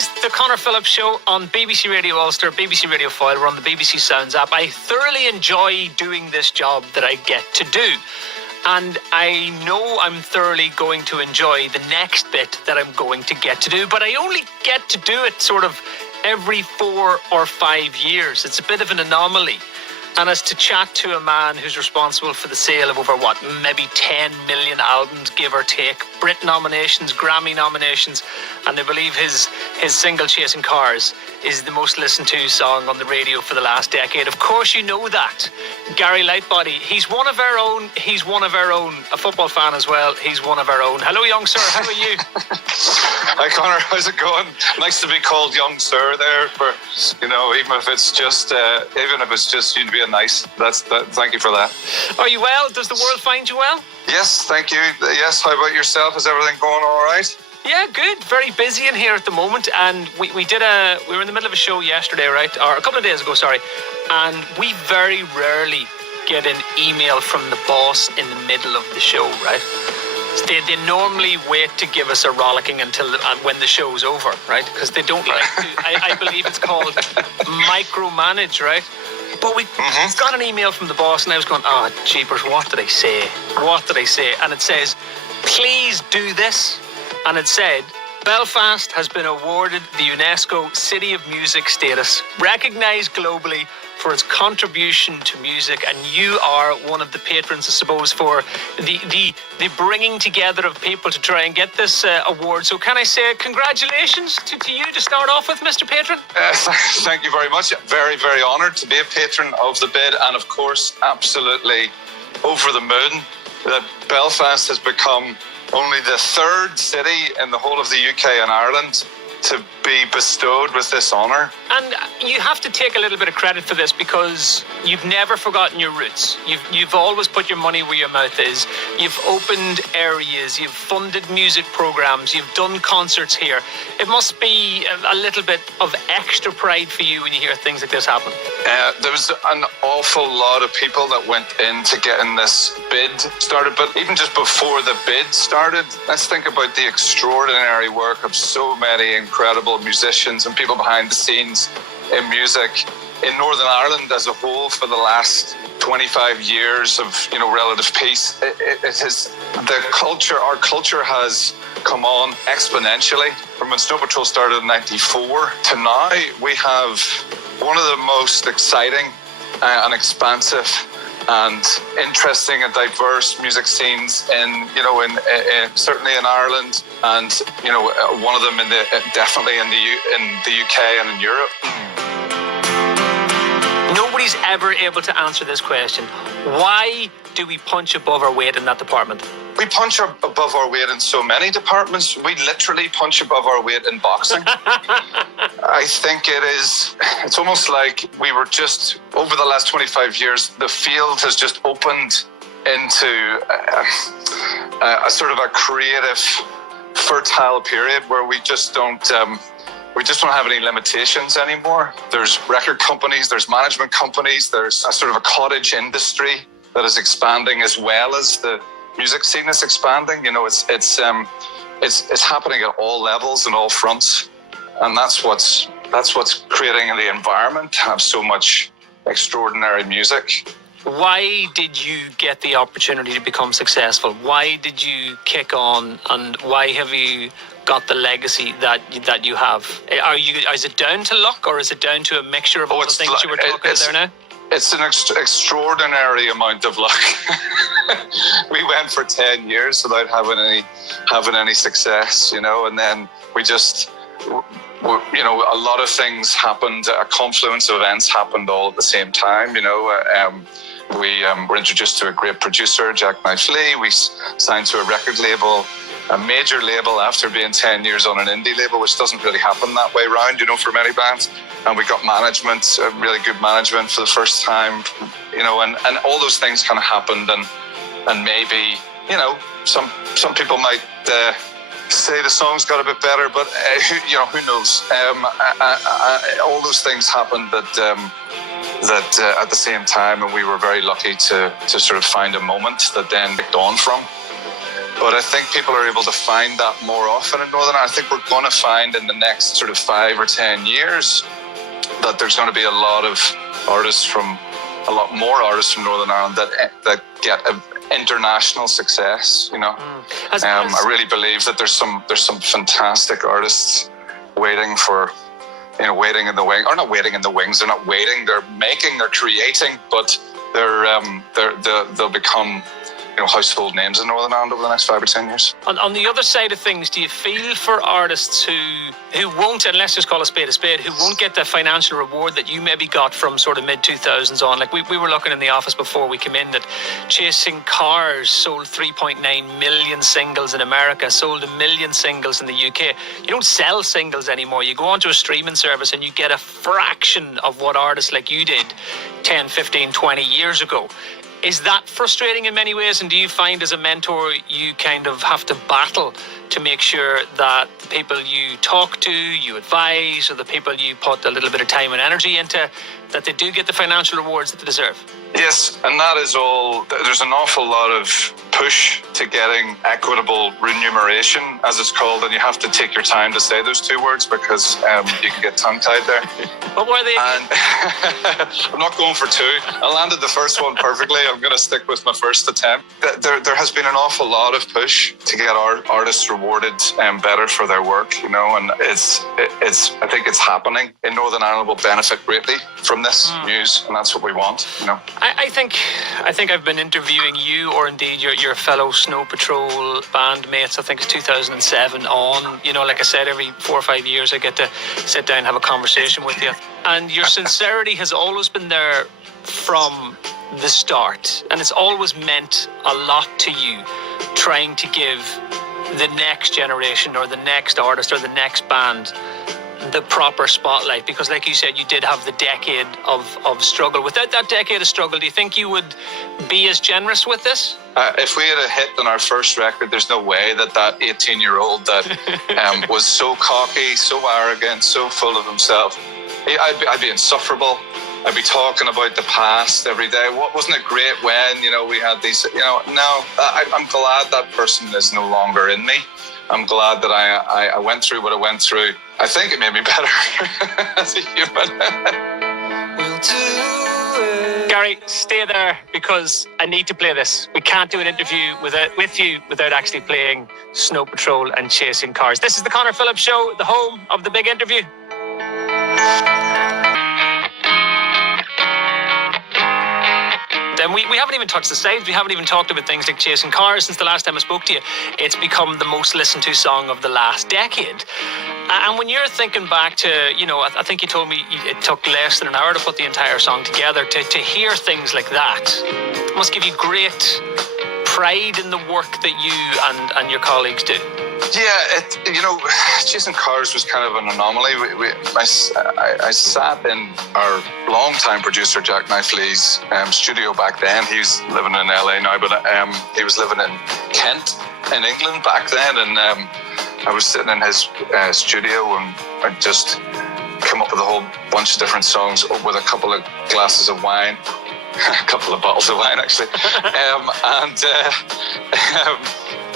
is the Conor Phillips Show on BBC Radio Ulster, BBC Radio Foyle. We're on the BBC Sounds app. I thoroughly enjoy doing this job that I get to do. And I know I'm thoroughly going to enjoy the next bit that I'm going to get to do. But I only get to do it sort of every 4 or 5 years. It's a bit of an anomaly. And as to chat to a man who's responsible for the sale of over, maybe 10 million albums, give or take, Brit nominations, Grammy nominations, and I believe his single Chasing Cars is the most listened to song on the radio for the last decade. Of course you know that. Gary Lightbody, he's one of our own, a football fan as well, he's one of our own. Hello, young sir, how are you? Hi Conor, how's it going? Nice to be called young sir there, for, even if it's just you to be a nice, thank you for that. Are you well? Does the world find you well? Yes, thank you. Yes, how about yourself? Is everything going all right? Yeah, good. Very busy in here at the moment, and we were in the middle of a show yesterday, right? Or a couple of days ago, sorry. And we very rarely get an email from the boss in the middle of the show, right? They normally wait to give us a rollicking until when the show's over, right? Because they don't like to. I believe it's called micromanage, right? But we got an email from the boss, and I was going, "Oh, jeepers, what did I say? What did I say?" And it says, "Please do this." And it said, Belfast has been awarded the UNESCO City of Music status, recognised globally for its contribution to music, and you are one of the patrons, I suppose, for the bringing together of people to try and get this award. So can I say congratulations to you to start off with, Mr. Patron? Thank you very much. Very, very honoured to be a patron of the bid, and of course, absolutely over the moon that Belfast has become only the 3rd city in the whole of the UK and Ireland to be bestowed with this honour. And you have to take a little bit of credit for this, because you've never forgotten your roots. You've always put your money where your mouth is. You've opened areas, you've funded music programmes, you've done concerts here. It must be a little bit of extra pride for you when you hear things like this happen. There was an awful lot of people that went into getting this bid started, but even just before the bid started, let's think about the extraordinary work of so many incredible musicians and people behind the scenes in music in Northern Ireland as a whole for the last 25 years of relative peace. It has our culture has come on exponentially from when Snow Patrol started in '94 to now. We have one of the most exciting and expansive and interesting and diverse music scenes in certainly in Ireland, and one of them definitely in the UK and in Europe. Nobody's ever able to answer this question. Why do we punch above our weight in that department? We punch above our weight in so many departments. We literally punch above our weight in boxing. I think it's almost like we were just, over the last 25 years, the field has just opened into a sort of a creative, fertile period where we just don't have any limitations anymore. There's record companies, there's management companies, there's a sort of a cottage industry that is expanding as well as the music scene is expanding. It's happening at all levels and all fronts, and that's what's creating the environment to have so much extraordinary music. Why did you get the opportunity to become successful? Why did you kick on, and why have you got the legacy that you have? Is it down to luck, or is it down to a mixture of all the things you were talking about there now? It's an extraordinary amount of luck. We went for 10 years without having any success, and then we just, a lot of things happened. A confluence of events happened all at the same time. We were introduced to a great producer, Jack Knife-Lee. We signed to a record label, a major label, after being 10 years on an indie label, which doesn't really happen that way around, for many bands. And we got management, really good management for the first time, and all those things kind of happened. And maybe, some people might say the songs got a bit better, but who knows? All those things happened that at the same time, and we were very lucky to sort of find a moment that then kicked on from. But I think people are able to find that more often in Northern Ireland. I think we're going to find in the next sort of 5 or 10 years that there's going to be a lot more artists from Northern Ireland that get international success. I really believe that there's some fantastic artists waiting in the wing, or not waiting in the wings. They're not waiting. They're making. They're creating. But they'll become household names in Northern Ireland over the next 5 or 10 years. On the other side of things, do you feel for artists who won't, and let's just call a spade, who won't get the financial reward that you maybe got from sort of mid-2000s on? Like we were looking in the office before we came in that Chasing Cars sold 3.9 million singles in America, sold 1 million singles in the UK. You don't sell singles anymore. You go onto a streaming service and you get a fraction of what artists like you did 10, 15, 20 years ago. Is that frustrating in many ways? And do you find as a mentor you kind of have to battle to make sure that the people you talk to, you advise, or the people you put a little bit of time and energy into, that they do get the financial rewards that they deserve? Yes, and that is all. There's an awful lot of push to getting equitable remuneration, as it's called, and you have to take your time to say those 2 words because you can get tongue-tied there. What were they? And I'm not going for 2. I landed the first one perfectly. I'm going to stick with my first attempt. There has been an awful lot of push to get our artists rewarded better for their work, and I think it's happening. In Northern Ireland will benefit greatly from this news, and that's what we want, I think I've been interviewing you, or indeed your fellow Snow Patrol bandmates. I think it's 2007 on. Like I said, every 4 or 5 years I get to sit down and have a conversation with you. And your sincerity has always been there from the start. And it's always meant a lot to you, trying to give the next generation or the next artist or the next band the proper spotlight, because like you said, you did have the decade of struggle. Without that decade of struggle, do you think you would be as generous with this? If we had a hit on our first record, there's no way that 18-year-old that was so cocky, so arrogant, so full of himself, I'd be insufferable. I'd be talking about the past every day. Wasn't it great when, we had these, no, I'm glad that person is no longer in me. I'm glad that I went through what I went through. I think it made me better as a human. We'll do it. Gary, stay there because I need to play this. We can't do an interview with you without actually playing Snow Patrol and Chasing Cars. This is the Conor Phillips Show, the home of the big interview. And we haven't even touched the sides. We haven't even talked about things like Chasing Cars since the last time I spoke to you. It's become the most listened to song of the last decade. And when you're thinking back to, I think you told me it took less than an hour to put the entire song together, to hear things like that must give you great pride in the work that you and your colleagues do. Yeah, Chasing Cars was kind of an anomaly. I sat in our long-time producer Jack Knifley's studio back then. He's living in LA now, but he was living in Kent in England back then, and I was sitting in his studio, and I just come up with a whole bunch of different songs with a couple of glasses of wine. A couple of bottles of wine, actually.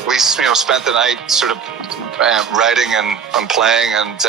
We spent the night sort of writing and playing, and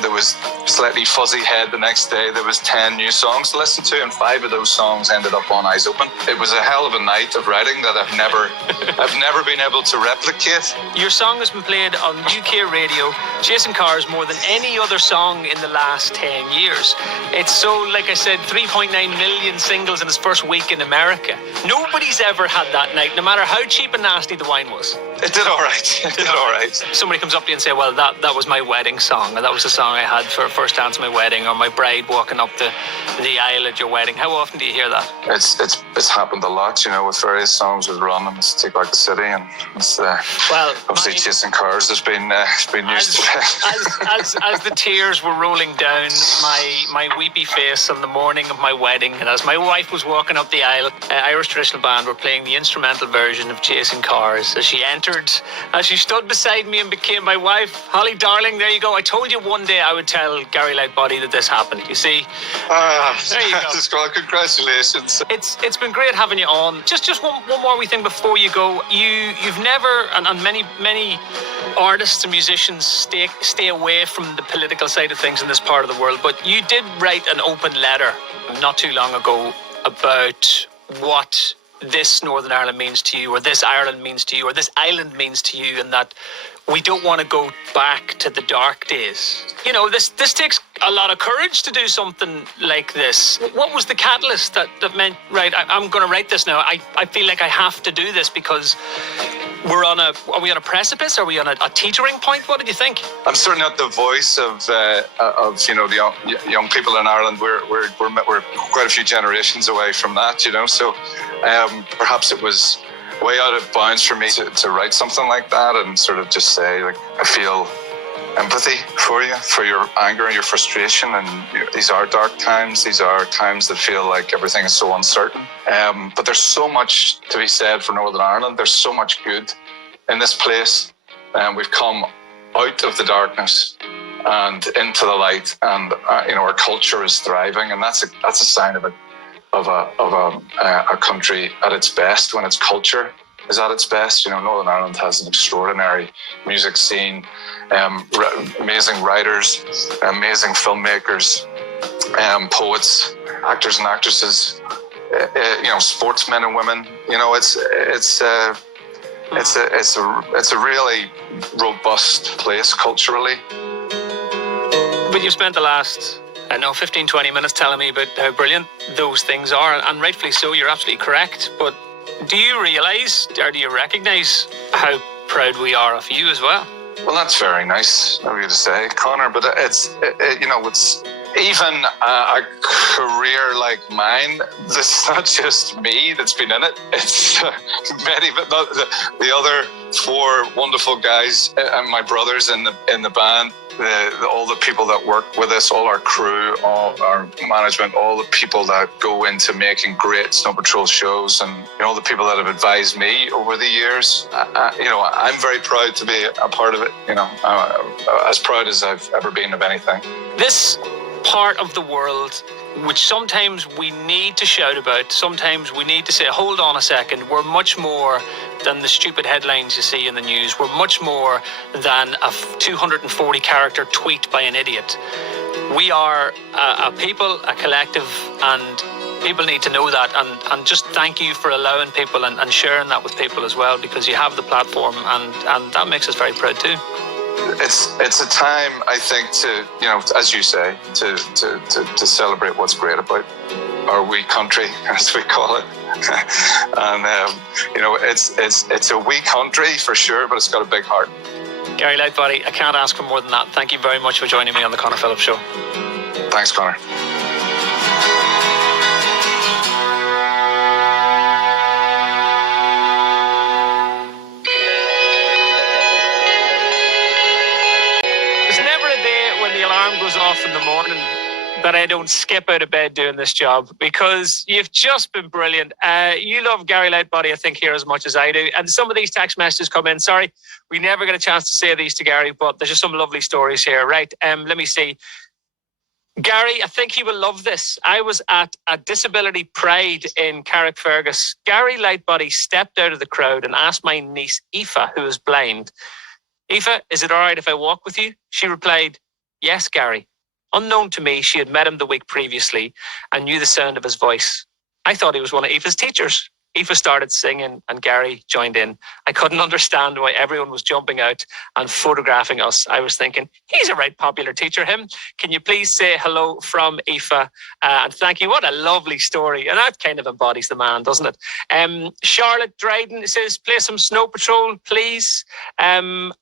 there was slightly fuzzy head the next day. There was 10 new songs to listen to, and 5 of those songs ended up on Eyes Open. It was a hell of a night of writing that I've never been able to replicate. Your song has been played on UK radio, Chasing Cars, more than any other song in the last 10 years. It's so, like I said, 3.9 million singles in its first week in America. Nobody's ever had that night, no matter how cheap and nasty the wine was. It did all right. It did all right. Somebody comes up to you and say, well, that was my wedding song, or that was the song I had for first dance at my wedding, or my bride walking up the aisle at your wedding. How often do you hear that? It's happened a lot, with various songs with Run and Take Back the City, and it's obviously Chasing Cars has been used as the tears were rolling down my weepy face on the morning of my wedding, and as my wife was walking up the aisle, Irish Traditional Band were playing the instrumental version of Chasing Cars. As she entered answered as she stood beside me and became my wife. Holly, darling, there you go. I told you one day I would tell Gary Lightbody that this happened. You see? There you go. Well, congratulations. It's been great having you on. Just one more wee thing before you go. You've never, and many artists and musicians stay away from the political side of things in this part of the world, but you did write an open letter not too long ago about what this Northern Ireland means to you, or this Ireland means to you, or this island means to you, and that we don't want to go back to the dark days. You know, this takes a lot of courage to do something like this. What was the catalyst that meant, right, I'm going to write this now. I feel like I have to do this because are we on a precipice? Are we on a teetering point? What did you think? I'm certainly not the voice of you know, the young people in Ireland. We're quite a few generations away from that, you know. So perhaps it was way out of bounds for me to write something like that and sort of just say, like, I feel empathy for you, for your anger and your frustration, and these are dark times. These are times that feel like everything is so uncertain. But there's so much to be said for Northern Ireland. There's so much good in this place, and we've come out of the darkness and into the light, and you know, our culture is thriving, and that's a sign of a country at its best when its culture is at its best. You know, Northern Ireland has an extraordinary music scene, amazing writers, amazing filmmakers, poets, actors and actresses, you know, sportsmen and women. You know, it's a really robust place culturally. But you've spent the last, 15-20 minutes telling me about how brilliant those things are, and rightfully so. You're absolutely correct. But do you realise, or do you recognise how proud we are of you as well? Well, that's very nice of you to say, Connor. But it's even a career like mine. It's not just me that's been in it. It's many, but not the other four wonderful guys and my brothers in the band. All the people that work with us, all our crew, all our management, all the people that go into making great Snow Patrol shows, and you know, all the people that have advised me over the years. You know, I'm very proud to be a part of it. You know, as proud as I've ever been of anything. This part of the world, which sometimes we need to shout about, sometimes we need to say, hold on a second, we're much more than the stupid headlines you see in the news. We're much more than a 240 character tweet by an idiot. We are a people, a collective, and people need to know that, and just thank you for allowing people and sharing that with people as well, because you have the platform, and that makes us very proud too. It's a time, I think, to, you know, as you say, to celebrate what's great about our wee country, as we call it. And you know, it's a wee country for sure, but it's got a big heart. Gary Lightbody, I can't ask for more than that. Thank you very much for joining me on the Conor Phillips Show. Thanks, Connor. Goes off in the morning that I don't skip out of bed doing this job, because you've just been brilliant. You love Gary Lightbody, I think, here as much as I do. And some of these text messages come in. Sorry, we never get a chance to say these to Gary, but there's just some lovely stories here. Right, let me see. Gary, I think he will love this. I was at a disability pride in Carrickfergus. Gary Lightbody stepped out of the crowd and asked my niece, Aoife, who is blind, "Aoife, is it all right if I walk with you?" She replied, "Yes, Gary." Unknown to me, she had met him the week previously and knew the sound of his voice. I thought he was one of Aoife's teachers. Aoife started singing and Gary joined in. I couldn't understand why everyone was jumping out and photographing us. I was thinking, he's a right popular teacher, him. Can you please say hello from Aoife? And thank you. What a lovely story. And that kind of embodies the man, doesn't it? Charlotte Dryden says, play some Snow Patrol, please. And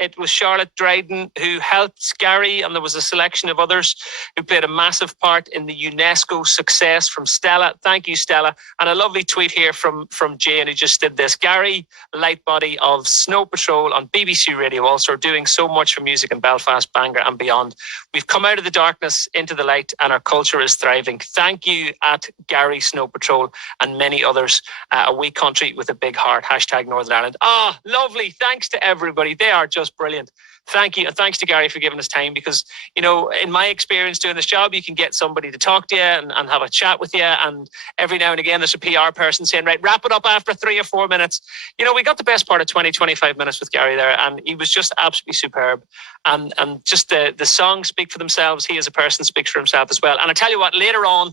it was Charlotte Dryden who helped Gary, and there was a selection of others who played a massive part in the UNESCO success from Stella. Thank you, Stella. And a lovely tweet here from Jane, who just did this. Gary Lightbody of Snow Patrol on BBC Radio Ulster, doing so much for music in Belfast, Bangor and beyond. We've come out of the darkness into the light and our culture is thriving. Thank you at Gary Snow Patrol and many others. A wee country with a big heart. Hashtag Northern Ireland. Ah, lovely. Thanks to everybody. They are just brilliant. Thank you. And thanks to Gary for giving us time, because, you know, in my experience doing this job, you can get somebody to talk to you and have a chat with you. And every now and again, there's a PR person saying, right, wrap it up after 3 or 4 minutes. You know, we got the best part of 20, 25 minutes with Gary there, and he was just absolutely superb. And just the songs speak for themselves. He as a person speaks for himself as well. And I tell you what, later on,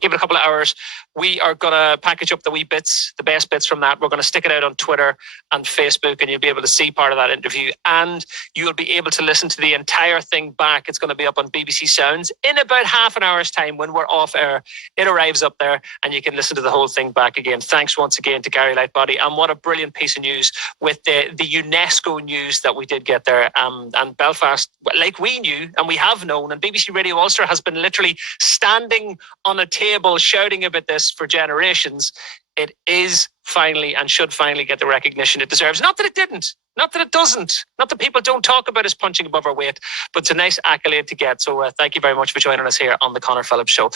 give it a couple of hours, we are going to package up the wee bits, the best bits from that. We're going to stick it out on Twitter and Facebook, and you'll be able to see part of that interview, and you'll be able to listen to the entire thing back. It's going to be up on BBC Sounds in about half an hour's time when we're off air. It arrives up there and you can listen to the whole thing back again. Thanks once again to Gary Lightbody, and what a brilliant piece of news with the UNESCO news that we did get there. And Belfast, like we knew and we have known, and BBC Radio Ulster has been literally standing on a table shouting about this for generations. It is finally and should finally get the recognition it deserves. Not that it didn't, not that it doesn't, not that people don't talk about us punching above our weight, but it's a nice accolade to get. So thank you very much for joining us here on the Conor Phillips Show.